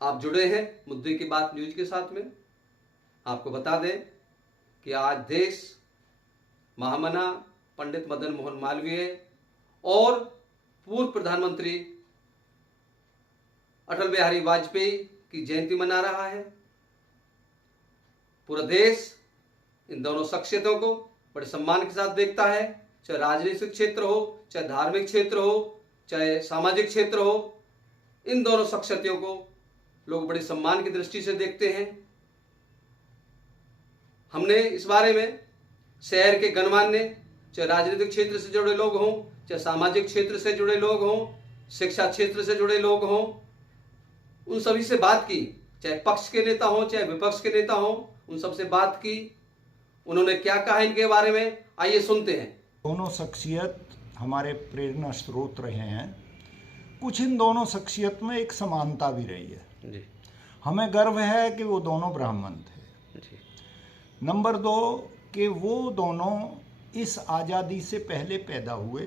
आप जुड़े हैं मुद्दे की बात न्यूज के साथ में। आपको बता दें कि आज देश महामना पंडित मदन मोहन मालवीय और पूर्व प्रधानमंत्री अटल बिहारी वाजपेयी की जयंती मना रहा है। पूरा देश इन दोनों शख्सियतों को बड़े सम्मान के साथ देखता है, चाहे राजनीतिक क्षेत्र हो, चाहे धार्मिक क्षेत्र हो, चाहे सामाजिक क्षेत्र हो। इन दोनों शख्सियतों को लोग बड़े सम्मान की दृष्टि से देखते हैं। हमने इस बारे में शहर के गणमान्य, चाहे राजनीतिक क्षेत्र से जुड़े लोग हों, चाहे सामाजिक क्षेत्र से जुड़े लोग हों, शिक्षा क्षेत्र से जुड़े लोग हों, उन सभी से बात की, चाहे पक्ष के नेता हों चाहे विपक्ष के नेता हों, उन सबसे बात की। उन्होंने क्या कहा इनके बारे में, आइए सुनते हैं। दोनों शख्सियत हमारे प्रेरणा स्रोत रहे हैं। कुछ इन दोनों शख्सियत में एक समानता भी रही है जी। हमें गर्व है कि वो दोनों ब्राह्मण थे जी। नंबर 2 कि वो दोनों इस आज़ादी से पहले पैदा हुए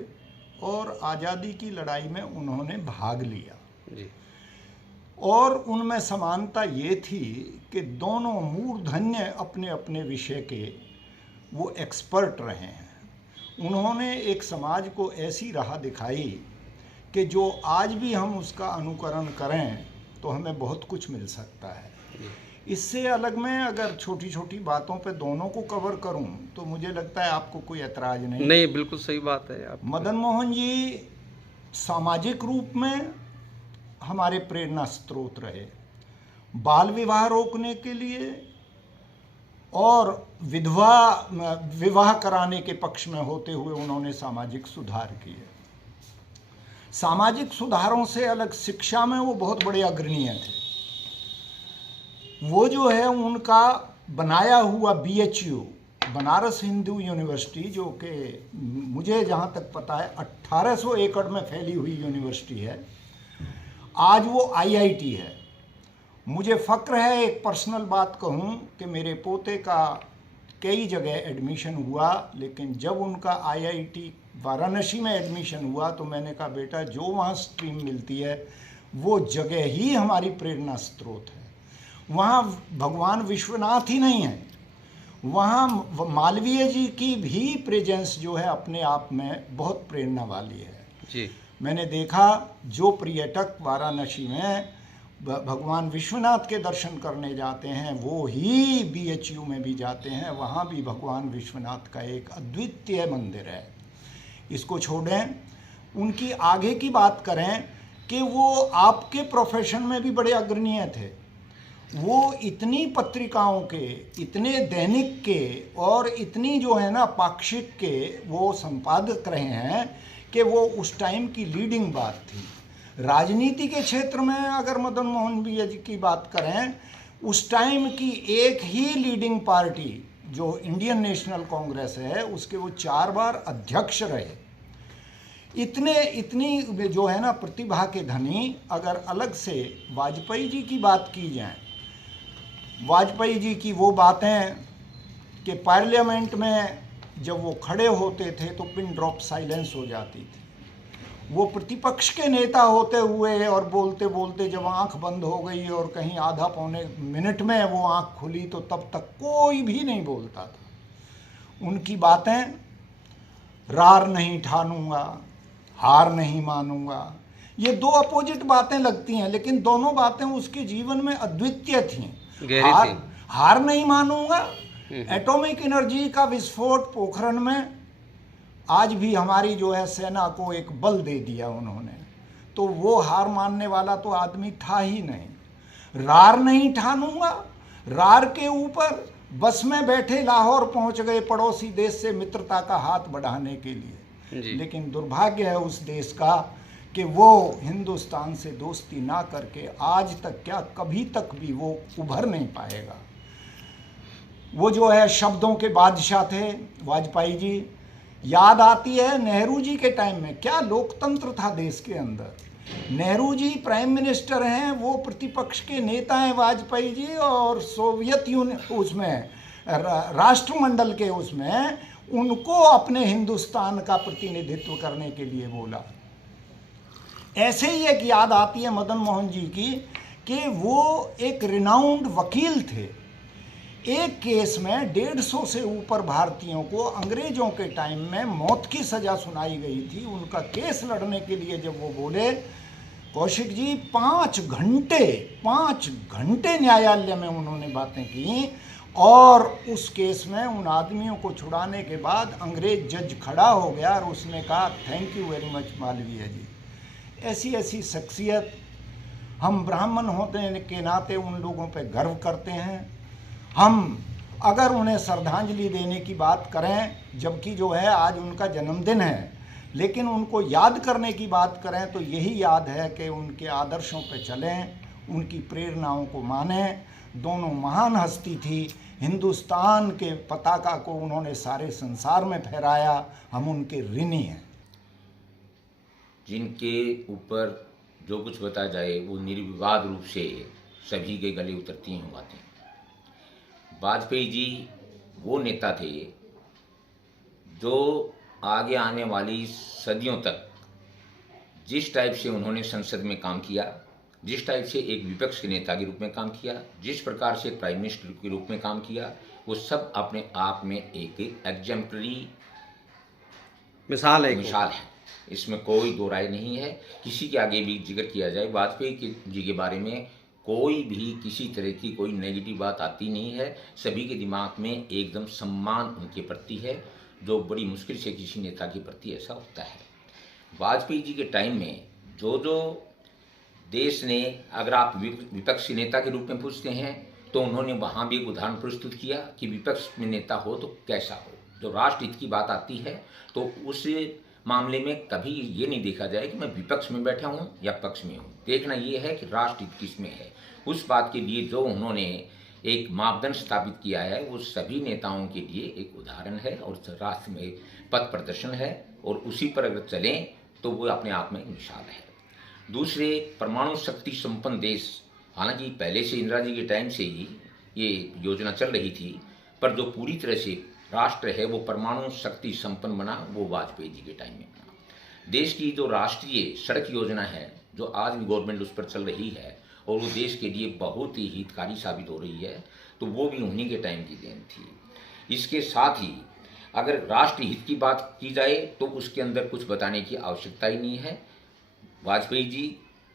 और आज़ादी की लड़ाई में उन्होंने भाग लिया जी। और उनमें समानता ये थी कि दोनों मूर्धन्य अपने अपने विषय के वो एक्सपर्ट रहे हैं। उन्होंने एक समाज को ऐसी राह दिखाई कि जो आज भी हम उसका अनुकरण करें तो हमें बहुत कुछ मिल सकता है। इससे अलग मैं अगर छोटी छोटी बातों पे दोनों को कवर करूं तो मुझे लगता है आपको कोई ऐतराज नहीं। बिल्कुल सही बात है। आप मदन मोहन जी सामाजिक रूप में हमारे प्रेरणा स्रोत रहे। बाल विवाह रोकने के लिए और विधवा विवाह कराने के पक्ष में होते हुए उन्होंने सामाजिक सुधार किए। सामाजिक सुधारों से अलग शिक्षा में वो बहुत बड़े अग्रणीय थे। वो जो है उनका बनाया हुआ BHU बनारस हिंदू यूनिवर्सिटी, जो कि मुझे जहाँ तक पता है 1800 एकड़ में फैली हुई यूनिवर्सिटी है, आज वो IIT है। मुझे फ़क्र है, एक पर्सनल बात कहूँ कि मेरे पोते का कई जगह एडमिशन हुआ, लेकिन जब उनका IIT वाराणसी में एडमिशन हुआ तो मैंने कहा बेटा जो वहाँ स्ट्रीम मिलती है वो जगह ही हमारी प्रेरणा स्रोत है। वहाँ भगवान विश्वनाथ ही नहीं है, वहाँ मालवीय जी की भी प्रेजेंस जो है अपने आप में बहुत प्रेरणा वाली है जी। मैंने देखा जो पर्यटक वाराणसी में भगवान विश्वनाथ के दर्शन करने जाते हैं वो ही BHU में भी जाते हैं। वहाँ भी भगवान विश्वनाथ का एक अद्वितीय मंदिर है। इसको छोड़ें, उनकी आगे की बात करें कि वो आपके प्रोफेशन में भी बड़े अग्रणीय थे। वो इतनी पत्रिकाओं के, इतने दैनिक के और इतनी जो है ना पाक्षिक के वो संपादक रहे हैं कि वो उस टाइम की लीडिंग बात थी। राजनीति के क्षेत्र में अगर मदन मोहन जी की बात करें, उस टाइम की एक ही लीडिंग पार्टी जो इंडियन नेशनल कांग्रेस है उसके वो 4 बार अध्यक्ष रहे। इतनी जो है ना प्रतिभा के धनी। अगर अलग से वाजपेयी जी की बात की जाए, वाजपेयी जी की वो बातें कि पार्लियामेंट में जब वो खड़े होते थे तो पिन ड्रॉप साइलेंस हो जाती थी। वो प्रतिपक्ष के नेता होते हुए और बोलते बोलते जब आंख बंद हो गई और कहीं आधा पौने मिनट में वो आंख खुली तो तब तक कोई भी नहीं बोलता था। उनकी बातें रार नहीं ठानूंगा, हार नहीं मानूंगा, ये 2 अपोजिट बातें लगती हैं, लेकिन दोनों बातें उसके जीवन में अद्वितीय थीं। हार नहीं मानूंगा, एटॉमिक एनर्जी का विस्फोट पोखरण में आज भी हमारी जो है सेना को एक बल दे दिया उन्होंने, तो वो हार मानने वाला तो आदमी था ही नहीं। रार नहीं ठानूंगा, रार के ऊपर बस में बैठे लाहौर पहुंच गए पड़ोसी देश से मित्रता का हाथ बढ़ाने के लिए। लेकिन दुर्भाग्य है उस देश का कि वो हिंदुस्तान से दोस्ती ना करके आज तक क्या कभी तक भी वो उभर नहीं पाएगा। वो जो है शब्दों के बादशाह थे वाजपेयी जी। याद आती है नेहरू जी के टाइम में क्या लोकतंत्र था देश के अंदर। नेहरू जी प्राइम मिनिस्टर हैं, वो प्रतिपक्ष के नेता हैं वाजपेयी जी, और सोवियत यूनियन उसमें राष्ट्रमंडल के उसमें उनको अपने हिंदुस्तान का प्रतिनिधित्व करने के लिए बोला। ऐसे ही एक याद आती है मदन मोहन जी की कि वो एक रिनाउंड वकील थे। एक केस में 150 से ऊपर भारतीयों को अंग्रेजों के टाइम में मौत की सज़ा सुनाई गई थी। उनका केस लड़ने के लिए जब वो बोले, कौशिक जी 5 घंटे न्यायालय में उन्होंने बातें की, और उस केस में उन आदमियों को छुड़ाने के बाद अंग्रेज जज खड़ा हो गया और उसने कहा thank you very much Malviya ji. ऐसी ऐसी शख्सियत, हम ब्राह्मण होने के नाते उन लोगों पे गर्व करते हैं। हम अगर उन्हें श्रद्धांजलि देने की बात करें, जबकि जो है आज उनका जन्मदिन है, लेकिन उनको याद करने की बात करें तो यही याद है कि उनके आदर्शों पे चलें, उनकी प्रेरणाओं को मानें। दोनों महान हस्ती थी, हिंदुस्तान के पताका को उन्होंने सारे संसार में फहराया, हम उनके ऋणी हैं। जिनके ऊपर जो कुछ बताया जाए वो निर्विवाद रूप से सभी के गले उतरती हैं बातें। वाजपेयी जी वो नेता थे जो आगे आने वाली सदियों तक जिस टाइप से उन्होंने संसद में काम किया, जिस टाइप से एक विपक्ष के नेता के रूप में काम किया, जिस प्रकार से एक प्राइम मिनिस्टर के रूप में काम किया, वो सब अपने आप में एक एग्जेम्पलरी मिसाल है। इसमें कोई दो राय नहीं है। किसी के आगे भी जिक्र किया जाए वाजपेयी जी के बारे में, कोई भी किसी तरह की कोई नेगेटिव बात आती नहीं है। सभी के दिमाग में एकदम सम्मान उनके प्रति है, जो बड़ी मुश्किल से किसी नेता के प्रति ऐसा होता है। वाजपेयी जी के टाइम में जो देश ने, अगर आप विपक्षी नेता के रूप में पूछते हैं तो उन्होंने वहाँ भी एक उदाहरण प्रस्तुत किया कि विपक्ष में नेता हो तो कैसा हो। जो राष्ट्रहित की बात आती है तो उस मामले में कभी ये नहीं देखा जाए कि मैं विपक्ष में बैठा हूँ या पक्ष में हूँ। देखना ये है कि राष्ट्रहित किस में है। उस बात के लिए जो उन्होंने एक मापदंड स्थापित किया है वो सभी नेताओं के लिए एक उदाहरण है और राष्ट्र में पथ प्रदर्शन है, और उसी पर अगर चलें तो वो अपने आप में एक मिसाल है। दूसरे, परमाणु शक्ति संपन्न देश, हालांकि पहले से इंदिरा जी के टाइम से ही ये योजना चल रही थी, पर जो पूरी तरह से राष्ट्र है वो परमाणु शक्ति संपन्न बना वो वाजपेयी जी के टाइम में बना। देश की जो राष्ट्रीय सड़क योजना है जो आज भी गवर्नमेंट उस पर चल रही है और वो देश के लिए बहुत ही हितकारी साबित हो रही है, तो वो भी उन्हीं के टाइम की देन थी। इसके साथ ही अगर राष्ट्रीय हित की बात की जाए तो उसके अंदर कुछ बताने की आवश्यकता ही नहीं है। वाजपेयी जी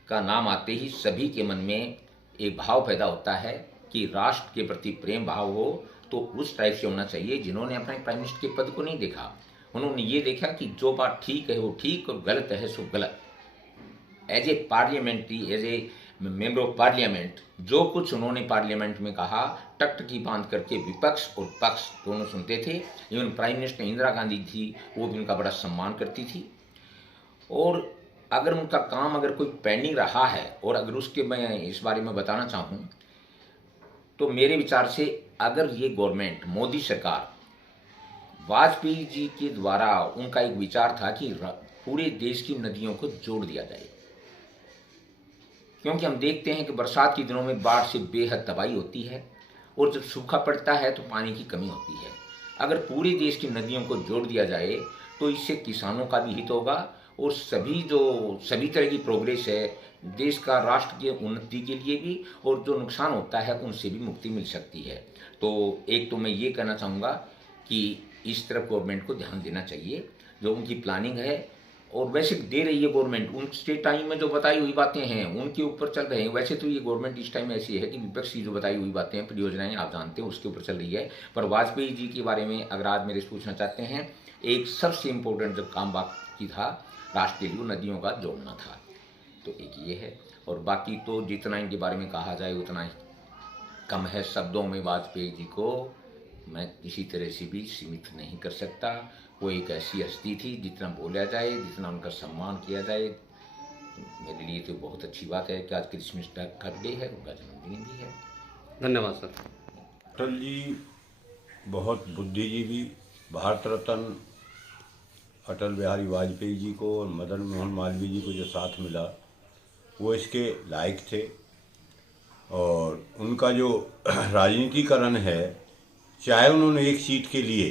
का नाम आते ही सभी के मन में एक भाव पैदा होता है कि राष्ट्र के प्रति प्रेम भाव हो तो उस टाइप से होना चाहिए जिन्होंने अपने प्राइम मिनिस्टर के पद को नहीं देखा। उन्होंने ये देखा कि जो बात ठीक है वो ठीक और गलत है सो गलत। As a parliamentary, as a member of parliament, जो कुछ उन्होंने पार्लियामेंट में कहा टकटकी बांध करके विपक्ष और पक्ष दोनों सुनते थे। Even prime minister Indira Gandhi थी वो भी उनका बड़ा सम्मान करती थी। और अगर उनका काम अगर कोई पेंडिंग रहा है और अगर उसके मैं इस बारे में बताना चाहूँ तो मेरे विचार से अगर ये गवर्नमेंट, मोदी सरकार, वाजपेयी जी के द्वारा उनका एक विचार था कि पूरे देश की नदियों को जोड़ दिया जाए, क्योंकि हम देखते हैं कि बरसात के दिनों में बाढ़ से बेहद तबाही होती है और जब सूखा पड़ता है तो पानी की कमी होती है। अगर पूरे देश की नदियों को जोड़ दिया जाए तो इससे किसानों का भी हित होगा और सभी तरह की प्रोग्रेस है देश का, राष्ट्र की उन्नति के लिए भी, और जो नुकसान होता है उनसे भी मुक्ति मिल सकती है। तो एक तो मैं ये कहना चाहूँगा कि इस तरफ गवर्नमेंट को ध्यान देना चाहिए, जो उनकी प्लानिंग है और वैसे दे रही है गवर्नमेंट, उनके टाइम में जो बताई हुई बातें हैं उनके ऊपर चल रहे हैं। वैसे तो ये गवर्नमेंट इस टाइम ऐसी है कि विपक्ष की जो बताई हुई बातें हैं, परियोजनाएं आप जानते हैं उसके ऊपर चल रही है। पर वाजपेयी जी के बारे में अगर आज मेरे से पूछना चाहते हैं, एक सबसे इम्पोर्टेंट जो काम बाकी था राष्ट्र के लिए नदियों का जोड़ना था, तो एक ये है। और बाकी तो जितना इनके बारे में कहा जाए उतना ही कम है। शब्दों में वाजपेयी जी को मैं किसी तरह से भी सीमित नहीं कर सकता। वो एक ऐसी हस्ती थी, जितना बोला जाए, जितना उनका सम्मान किया जाए, मेरे लिए तो बहुत अच्छी बात है कि आज क्रिसमस का डे है, उनका जन्मदिन भी है। धन्यवाद सर। अटल जी बहुत बुद्धिजीवी, भारत रत्न अटल बिहारी वाजपेयी जी को और मदन मोहन मालवीय जी को जो साथ मिला वो इसके लायक थे। और उनका जो राजनीतिकरण है, चाहे उन्होंने एक सीट के लिए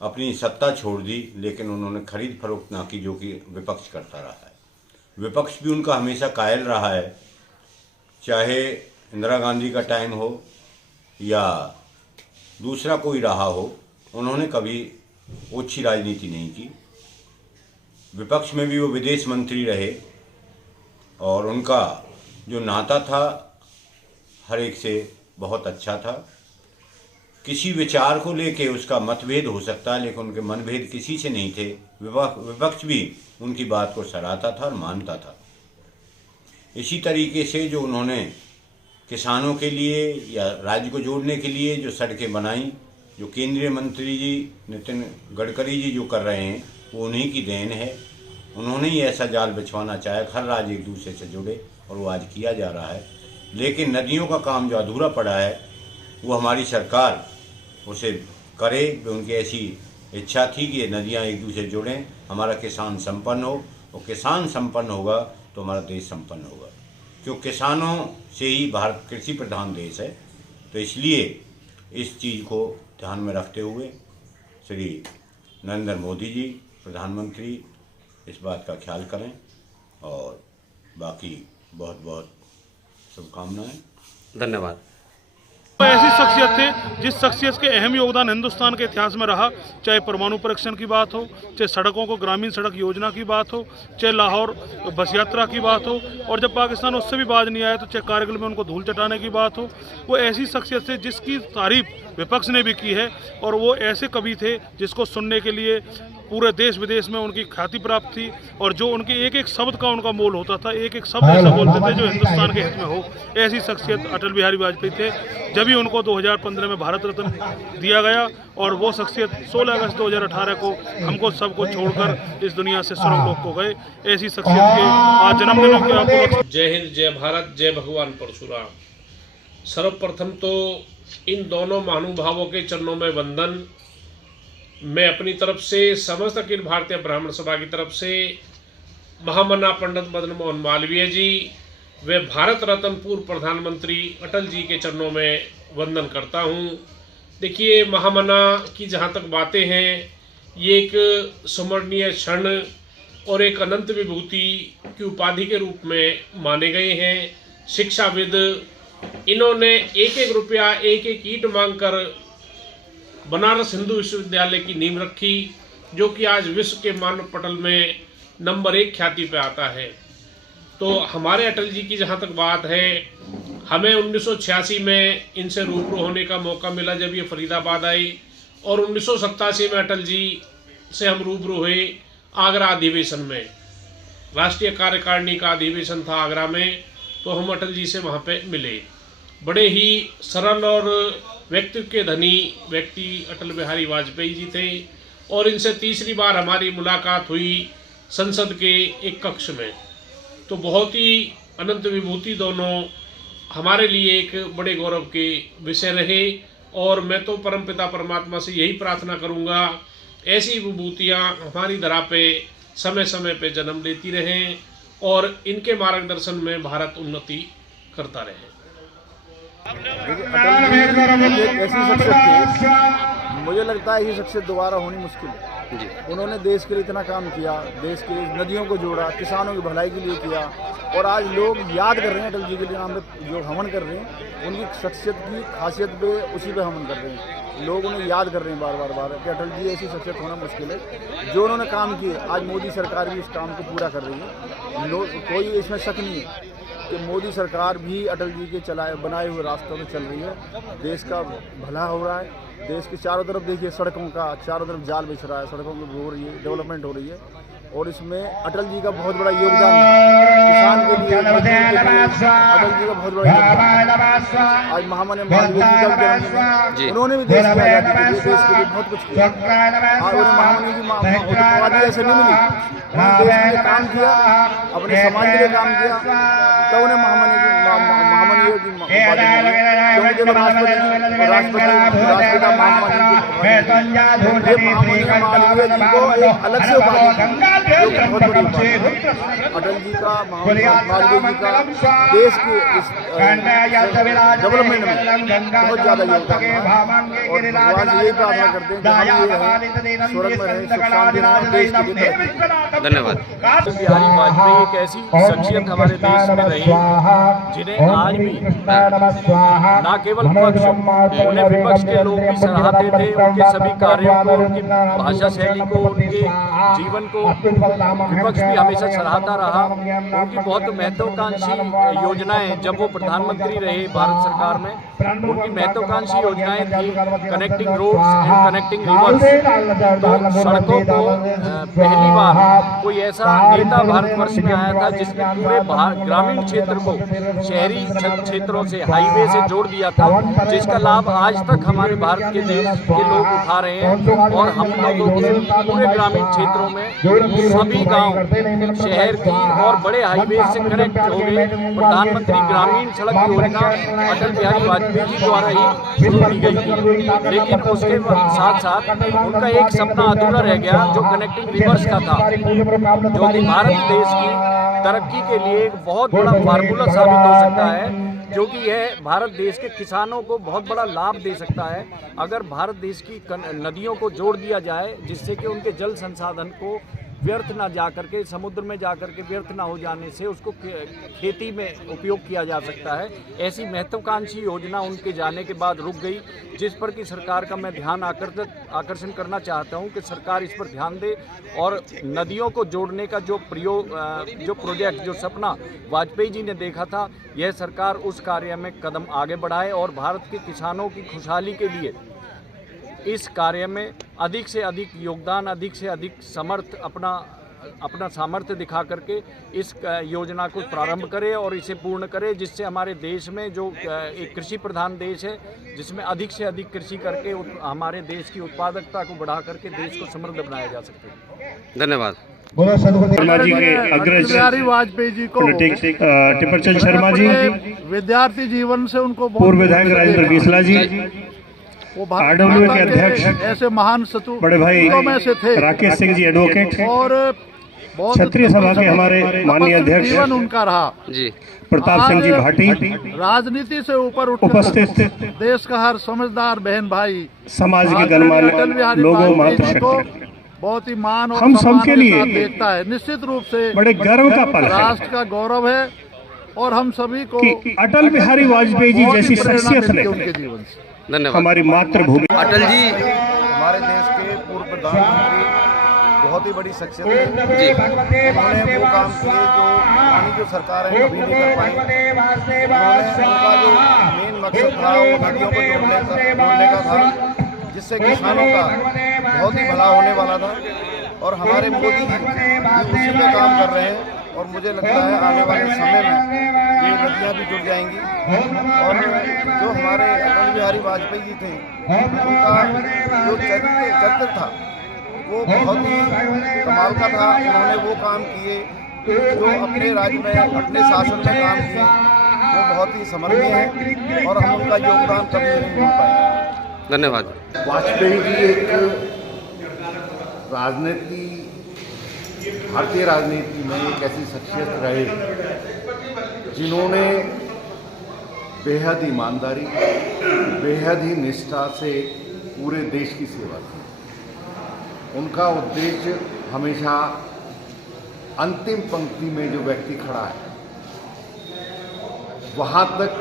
अपनी सत्ता छोड़ दी, लेकिन उन्होंने खरीद फरोख्त ना की, जो कि विपक्ष करता रहा है। विपक्ष भी उनका हमेशा कायल रहा है, चाहे इंदिरा गांधी का टाइम हो या दूसरा कोई रहा हो, उन्होंने कभी ओछी राजनीति नहीं की। विपक्ष में भी वो विदेश मंत्री रहे और उनका जो नाता था हर एक से बहुत अच्छा था। किसी विचार को लेके उसका मतभेद हो सकता है, लेकिन उनके मनभेद किसी से नहीं थे। विपक्ष भी उनकी बात को सराहता था और मानता था। इसी तरीके से जो उन्होंने किसानों के लिए या राज्य को जोड़ने के लिए जो सड़कें बनाई, जो केंद्रीय मंत्री जी नितिन गडकरी जी जो कर रहे हैं, वो उन्हीं की देन है। उन्होंने ही ऐसा जाल बिछवाना चाहा, हर राज्य एक दूसरे से जुड़े, और वो आज किया जा रहा है। लेकिन नदियों का काम जो अधूरा पड़ा है, वो हमारी सरकार उसे करे। उनकी ऐसी इच्छा थी कि ये नदियाँ एक दूसरे जुड़ें, हमारा किसान संपन्न हो, और किसान संपन्न होगा तो हमारा देश संपन्न होगा। क्योंकि किसानों से ही भारत कृषि प्रधान देश है। तो इसलिए इस चीज़ को ध्यान में रखते हुए श्री नरेंद्र मोदी जी प्रधानमंत्री इस बात का ख्याल करें, और बाकी बहुत बहुत शुभकामनाएं। धन्यवाद। ऐसी शख्सियत थे जिस शख्सियत के अहम योगदान हिंदुस्तान के इतिहास में रहा, चाहे परमाणु परीक्षण की बात हो, चाहे सड़कों को ग्रामीण सड़क योजना की बात हो, चाहे लाहौर बस यात्रा की बात हो, और जब पाकिस्तान उससे भी बाज नहीं आया तो चाहे कारगिल में उनको धूल चटाने की बात हो। वो ऐसी शख्सियत थे जिसकी तारीफ विपक्ष ने भी की है, और वो ऐसे कवि थे जिसको सुनने के लिए पूरे देश विदेश में उनकी ख्याति प्राप्त थी, और जो उनके एक एक शब्द का उनका मोल होता था, एक एक शब्द ऐसा बोलते थे जो हिंदुस्तान के हित में हो। ऐसी शख्सियत अटल बिहारी वाजपेयी थे। जब ही उनको 2015 में भारत रत्न दिया गया, और वो शख्सियत 16 अगस्त 2018 को हमको सबको छोड़कर इस दुनिया से स्वर्गलोक को गए। ऐसी शख्सियत के आज जन्मदिन के उपलक्ष्य जय हिंद, जय भारत, जय भगवान परशुराम। सर्वप्रथम तो इन दोनों महानुभावों के चरणों में वंदन। मैं अपनी तरफ से, समस्त अखिल भारतीय ब्राह्मण सभा की तरफ से महामना पंडित मदन मोहन मालवीय जी व भारत रत्न पूर्व प्रधानमंत्री अटल जी के चरणों में वंदन करता हूँ। देखिए, महामना की जहाँ तक बातें हैं, ये एक स्मरणीय क्षण और एक अनंत विभूति की उपाधि के रूप में माने गए हैं। शिक्षाविद, इन्होंने एक एक रुपया, एक एक ईंट मांगकर बनारस हिंदू विश्वविद्यालय की नींव रखी, जो कि आज विश्व के मानव पटल में नंबर 1 ख्याति पे आता है। तो हमारे अटल जी की जहाँ तक बात है, हमें 1986 में इनसे रूबरू होने का मौका मिला जब ये फरीदाबाद आई, और 1987 में अटल जी से हम रूबरू हुए आगरा अधिवेशन में। राष्ट्रीय कार्यकारिणी का अधिवेशन था आगरा में, तो हम अटल जी से वहाँ पे मिले। बड़े ही सरल और व्यक्तित्व के धनी व्यक्ति अटल बिहारी वाजपेयी जी थे, और इनसे तीसरी बार हमारी मुलाकात हुई संसद के एक कक्ष में। तो बहुत ही अनंत विभूति दोनों हमारे लिए एक बड़े गौरव के विषय रहे, और मैं तो परमपिता परमात्मा से यही प्रार्थना करूंगा, ऐसी विभूतियाँ हमारी धरा पे समय समय पे जन्म लेती रहें, और इनके मार्गदर्शन में भारत उन्नति करता रहे। अटल जी एक ऐसी शख्सियत थी, मुझे लगता है ये शख्सियत दोबारा होनी मुश्किल है। उन्होंने देश के लिए इतना काम किया, देश की नदियों को जोड़ा, किसानों की भलाई के लिए किया, और आज लोग याद कर रहे हैं अटल जी के लिए नाम पे जो हवन कर रहे हैं, उनकी शख्सियत की खासियत पे उसी पे हवन कर रहे हैं। लोग उन्हें याद कर रहे हैं बार बार कि अटल जी ऐसी शख्सियत होना मुश्किल है। जो उन्होंने काम किए, आज मोदी सरकार भी इस काम को पूरा कर रही है। कोई इसमें शक नहीं है कि मोदी सरकार भी अटल जी के बनाए हुए रास्तों में चल रही है। देश का भला हो रहा है। देश के चारों तरफ देखिए, सड़कों का चारों तरफ जाल बिछ रहा है, सड़कों की हो रही है, डेवलपमेंट हो रही है, और इसमें अटल जी का बहुत बड़ा योगदान है। किसान के लिए, मजदूर के लिए अटल जी का बहुत बड़ा योगदान। आज महामना मालवीय जी का जन्मदिन है, उन्होंने भी देश की आज़ादी के लिए, देश के लिए बहुत कुछ किया, और उन्हें महामना की उपाधि ऐसे नहीं मिली। उन्होंने देश के लिए काम किया, अपने समाज के लिए काम किया, तब उन्हें महामना की उपाधि मिली। क्योंकि जब राष्ट्रपति महामना मालवीय जी को एक अलग से उपाधि जो कि बहुत बड़ी बात है। अटल जी का, वाजपेयी जी का देश के इस डेवलपमेंट में बहुत ज़्यादा योगदान है और भगवान से यही प्रार्थना करते हैं जहाँ भी ये है स्वर्ग में रहे, सुख शांति रहे, देश के लिए तरक्की। धन्यवाद। अटल बिहारी वाजपेयी एक ऐसी शख्सियत हमारे देश में रही जिन्हें आज भी न केवल पक्ष, उन्हें विपक्ष के लोग भी सराहते थे। उनके सभी कार्यों को, उनकी भाषा शैली को, उनके जीवन को विपक्ष भी हमेशा सराहता रहा। उनकी बहुत महत्वाकांक्षी योजनाएं, जब वो प्रधानमंत्री रहे भारत सरकार में, उनकी महत्वाकांक्षी योजनाएं थी connecting roads and connecting rivers. तो सड़कों को पहली बार कोई ऐसा नेता भारतवर्ष में आया था जिसने पूरे ग्रामीण क्षेत्र को शहरी क्षेत्रों से, हाईवे से जोड़ दिया था, जिसका लाभ आज तक हमारे भारत के देश के लोग उठा रहे हैं। और हम लोगों के पूरे ग्रामीण क्षेत्रों में सभी गांव शहर की और बड़े हाईवे से कनेक्ट हो गए। प्रधानमंत्री ग्रामीण सड़क योजना अटल बिहारी वाजपेयी जी द्वारा ही शुरू की गई थी, लेकिन उसके साथ साथ उनका एक सपना अधूरा रह गया जो कनेक्टिंग रिवर्स का था, जो कि भारत देश की तरक्की के लिए एक बहुत बड़ा फार्मूला साबित हो सकता है, जो कि यह भारत देश के किसानों को बहुत बड़ा लाभ दे सकता है। अगर भारत देश की नदियों को जोड़ दिया जाए जिससे कि उनके जल संसाधन को व्यर्थ ना जा करके, समुद्र में जा करके व्यर्थ ना हो जाने से उसको खेती में उपयोग किया जा सकता है। ऐसी महत्वाकांक्षी योजना उनके जाने के बाद रुक गई, जिस पर कि सरकार का मैं ध्यान आकर्षण करना चाहता हूं कि सरकार इस पर ध्यान दे और नदियों को जोड़ने का जो प्रोजेक्ट, जो सपना वाजपेयी जी ने देखा था, यह सरकार उस कार्य में कदम आगे बढ़ाए और भारत के किसानों की खुशहाली के लिए इस कार्य में अधिक से अधिक योगदान, अधिक से अधिक अपना सामर्थ्य दिखा करके इस योजना को प्रारंभ करे और इसे पूर्ण करे, जिससे हमारे देश में जो एक कृषि प्रधान देश है, जिसमें अधिक से अधिक कृषि करके हमारे देश की उत्पादकता को बढ़ा करके देश को समृद्ध बनाया जा सके। धन्यवाद। शर्मा जी के अग्रज बिहारी वाजपेयी जी को, टिपरचंद शर्मा जी, विद्यार्थी जीवन से उनको पूर्व विधायक राजेंद्र बीसला जी, आरडब्ल्यू के अध्यक्ष ऐसे महान सतु बड़े भाई में से थे, राकेश सिंह जी एडवोकेट, और क्षत्रिय सभा के हमारे माननीय अध्यक्ष जीवन उनका रहा जी, प्रताप सिंह जी भाटी, राजनीति से ऊपर उपस्थित देश का हर समझदार बहन भाई, समाज के गणमान्य लोगों, मातृशक्ति, बहुत ही मान और हम सबके लिए देखता है। निश्चित रूप से बड़े गर्व का पल है, राष्ट्र का गौरव है और हम सभी को कि अटल बिहारी वाजपेयी जी जैसी शख्सियत ने उनके जीवन से। धन्यवाद। हमारी मातृभूमि अटल जी हमारे देश के पूर्व प्रधानमंत्री बहुत ही बड़ी शख्सियत है जी, उन्होंने वो काम किए जो पुरानी जो सरकार है कभी नहीं कर पाई। उनका जो मेन मकसद था वो नदियों को जोड़ने का था, जिससे किसानों का बहुत ही भला होने वाला था। और हमारे मोदी जी उसी पे काम कर रहे हैं और मुझे लगता है आने वाले समय में ये नदियाँ भी जुड़ जाएंगी। और जो हमारे अटल बिहारी वाजपेयी जी थे, उनका जो चरित्र था वो बहुत ही कमाल का था। उन्होंने वो काम किए जो अपने राज्य में, अपने शासन में काम किए, वो बहुत ही समर्पणीय है और हम उनका योगदान कभी नहीं भूल पाए। धन्यवाद। वाजपेयी जी एक राजनीति, भारतीय राजनीति में एक ऐसी शख्सियत रहे जिन्होंने बेहद ईमानदारी, बेहद ही निष्ठा से पूरे देश की सेवा की। उनका उद्देश्य हमेशा अंतिम पंक्ति में जो व्यक्ति खड़ा है वहाँ तक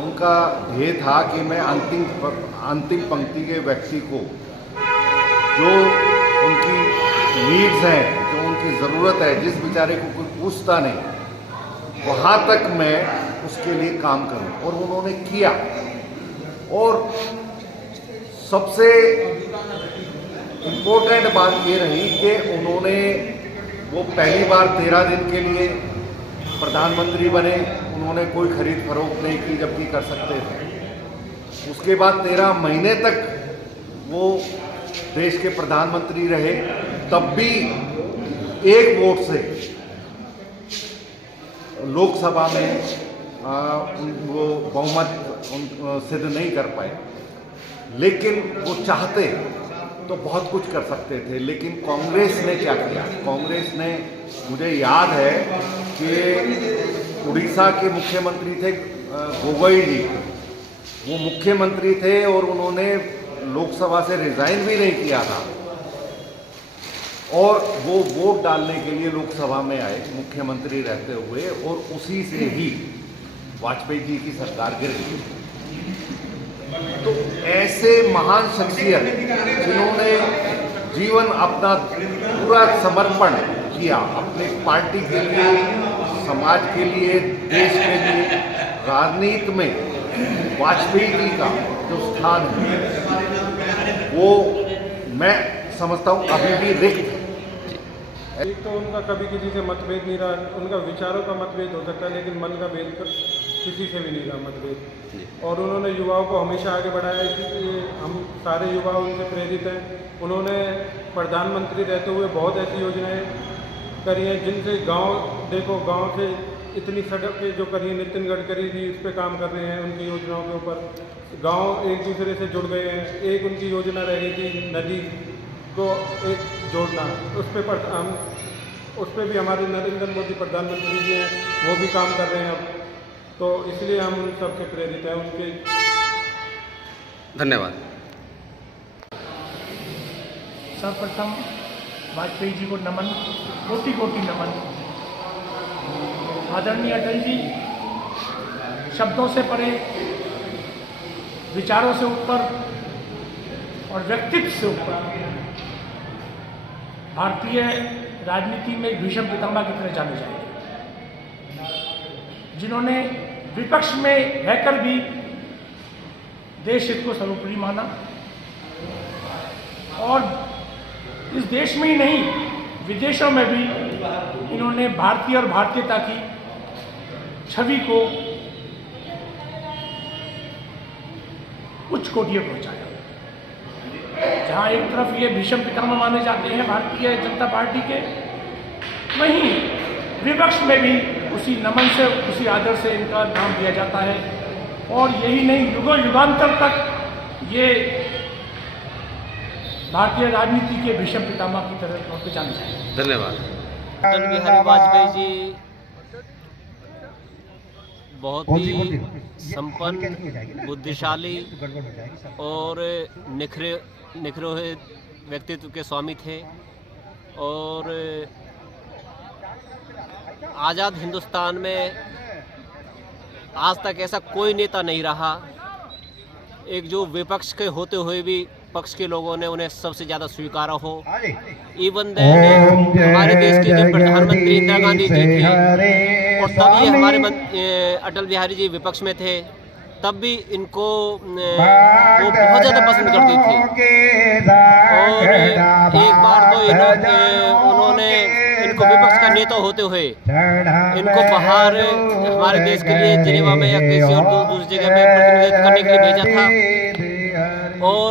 उनका ध्येय था कि मैं अंतिम पंक्ति के व्यक्ति को जो उनकी नीड्स हैं, जो उनकी ज़रूरत है, जिस बेचारे को कोई पूछता नहीं, वहाँ तक मैं उसके लिए काम करूं। और उन्होंने किया। और सबसे इम्पोर्टेंट बात ये रही कि उन्होंने वो पहली बार 13 दिन के लिए प्रधानमंत्री बने, उन्होंने कोई खरीद फरोख्त नहीं की जबकि कर सकते थे। उसके बाद 13 महीने तक वो देश के प्रधानमंत्री रहे, तब भी एक वोट से लोकसभा में वो बहुमत सिद्ध नहीं कर पाए। लेकिन वो चाहते तो बहुत कुछ कर सकते थे, लेकिन कांग्रेस ने क्या किया? कांग्रेस ने, मुझे याद है कि उड़ीसा के मुख्यमंत्री थे गोगोई जी, वो मुख्यमंत्री थे और उन्होंने लोकसभा से रिजाइन भी नहीं किया था और वो वोट डालने के लिए लोकसभा में आए मुख्यमंत्री रहते हुए, और उसी से ही वाजपेयी जी की सरकार गिर गई। तो ऐसे महान शख्सियत जिन्होंने जीवन अपना पूरा समर्पण किया अपने पार्टी के लिए, समाज के लिए, देश के लिए, राजनीति में वाजपेयी जी का जो स्थान है वो मैं समझता हूँ अभी भी रिक्त है। एक तो उनका कभी किसी से मतभेद नहीं रहा, उनका विचारों का मतभेद हो सकता है लेकिन मन का भेद किसी से भी नहीं रहा मतभेद, और उन्होंने युवाओं को हमेशा आगे बढ़ाया, इसलिए हम सारे युवा उनसे प्रेरित हैं। उन्होंने प्रधानमंत्री रहते हुए बहुत ऐसी योजनाएं करी हैं जिनसे गांव से इतनी सड़कें जो करी है, नितिन गडकरी जी इस पे काम कर रहे हैं, उनकी योजनाओं के ऊपर गांव एक दूसरे से जुड़ गए हैं। एक उनकी योजना रह गई थी नदी को एक जोड़ना, उस पर भी हमारे नरेंद्र मोदी प्रधानमंत्री जी हैं, वो भी काम कर रहे हैं अब, तो इसलिए हम उन सबसे प्रेरित हैं उनके। धन्यवाद। सर्वप्रथम वाजपेयी जी को नमन, कोटि कोटि नमन। आदरणीय अटल जी शब्दों से परे, विचारों से ऊपर और व्यक्तित्व से ऊपर भारतीय राजनीति में भीष्म पितामह की तरह जाने जाएंगे, जिन्होंने विपक्ष में रहकर भी देश हित को सर्वोपरि माना और इस देश में ही नहीं विदेशों में भी इन्होंने भारतीय और भारतीयता की छवि को उच्च कोटियों पहुंचाया। जहां एक तरफ ये भीष्म पितामह माने जाते हैं भारतीय जनता पार्टी के, वहीं विपक्ष में भी उसी नमन से, उसी आदर से इनका नाम दिया जाता है, और यही नहीं युगों युगांतर तक ये भारतीय राजनीति के भीष्म पितामह की तरह पहचाने जाएंगे। धन्यवाद। अटल बिहारी वाजपेयी जी बहुत ही संपन्न, बुद्धिशाली और निखरे हुए व्यक्तित्व के स्वामी थे, और आज़ाद हिंदुस्तान में आज तक ऐसा कोई नेता नहीं रहा एक जो विपक्ष के होते हुए भी पक्ष के लोगों ने उन्हें सबसे ज़्यादा स्वीकारा हो। इवन हमारे देश के जो प्रधानमंत्री इंदिरा गांधी जी थे, और तब ये हमारे अटल बिहारी जी विपक्ष में थे, तब भी इनको वो बहुत ज़्यादा पसंद करती थी। और एक बार तो उन्होंने इनको विपक्ष का नेता होते हुए इनको बाहर हमारे देश के लिए जिनेवा में या किसी और दूसरी जगह में प्रतिनिधित्व करने के लिए भेजा था। और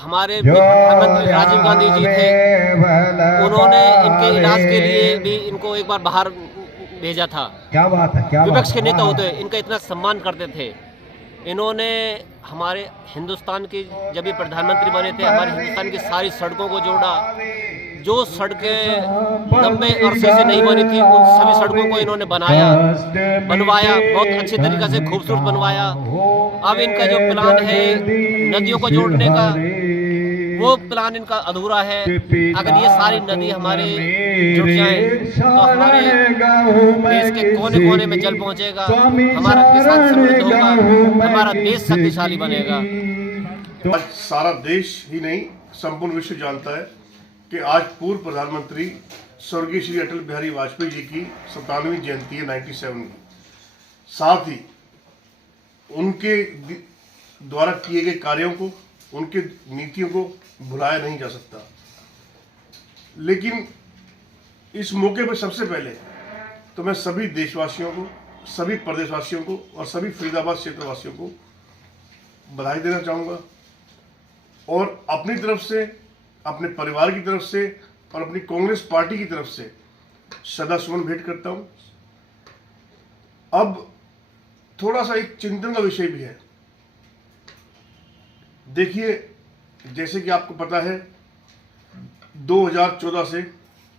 हमारे प्रधानमंत्री राजीव गांधी जी थे, उन्होंने इनके इलाज के लिए भी इनको एक बार बाहर भेजा था। क्या बात है, क्या विपक्ष के नेता होते हुए इनका इतना सम्मान करते थे। इन्होंने हमारे हिंदुस्तान की, जब ये प्रधानमंत्री बने थे, हमारे हिंदुस्तान की सारी सड़कों को जोड़ा। जो सड़कें लंबे अरसे से नहीं बनी थी, उन सभी सड़कों को इन्होंने बनवाया, बहुत अच्छे तरीके से खूबसूरत बनवाया। अब इनका जो प्लान है नदियों को जोड़ने का, वो प्लान इनका अधूरा है। अगर ये सारी नदी हमारे जुड़ जाएं तो हमारे देश के कोने कोने में जल पहुंचेगा, हमारा किसान समृद्ध होगा, हमारा देश शक्तिशाली बनेगा। आज सारा देश ही नहीं, संपूर्ण विश्व जानता है कि आज पूर्व प्रधानमंत्री स्वर्गीय श्री अटल बिहारी वाजपेयी जी की 97वीं जयंती है 97 की। साथ ही उनके द्वारा किए गए कार्यों को, उनके नीतियों को भुलाया नहीं जा सकता। लेकिन इस मौके पर सबसे पहले तो मैं सभी देशवासियों को, सभी प्रदेशवासियों को और सभी फरीदाबाद क्षेत्रवासियों को बधाई देना चाहूँगा, और अपनी तरफ से, अपने परिवार की तरफ से और अपनी कांग्रेस पार्टी की तरफ से श्रद्धासुमन भेंट करता हूँ। अब थोड़ा सा एक चिंतन का विषय भी है। देखिए, जैसे कि आपको पता है 2014 से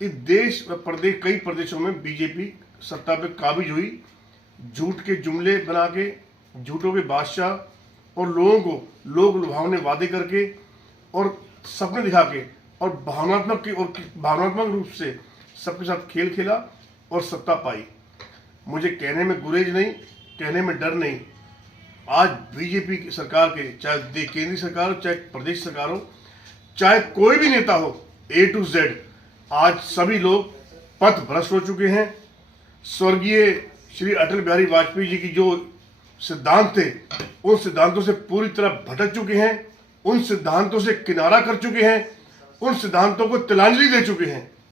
इस देश व प्रदेश कई प्रदेशों में बीजेपी सत्ता पे काबिज हुई, झूठ के जुमले बना के, झूठों के बादशाह और लोगों को लोग लुभावने वादे करके और सपने दिखा के और भावनात्मक रूप से सबके साथ खेल खेला और सत्ता पाई। मुझे कहने में गुरेज नहीं, कहने में डर नहीं। आज बीजेपी की सरकार के, चाहे केंद्रीय सरकार हो, चाहे प्रदेश सरकार हो, चाहे कोई भी नेता हो, A to Z, आज सभी लोग पथ भ्रष्ट हो चुके हैं। स्वर्गीय श्री अटल बिहारी वाजपेयी जी की जो सिद्धांत थे, उन सिद्धांतों से पूरी तरह भटक चुके हैं, उन सिद्धांतों से किनारा कर चुके हैं, उन सिद्धांतों को तिलांजलि दे चुके हैं।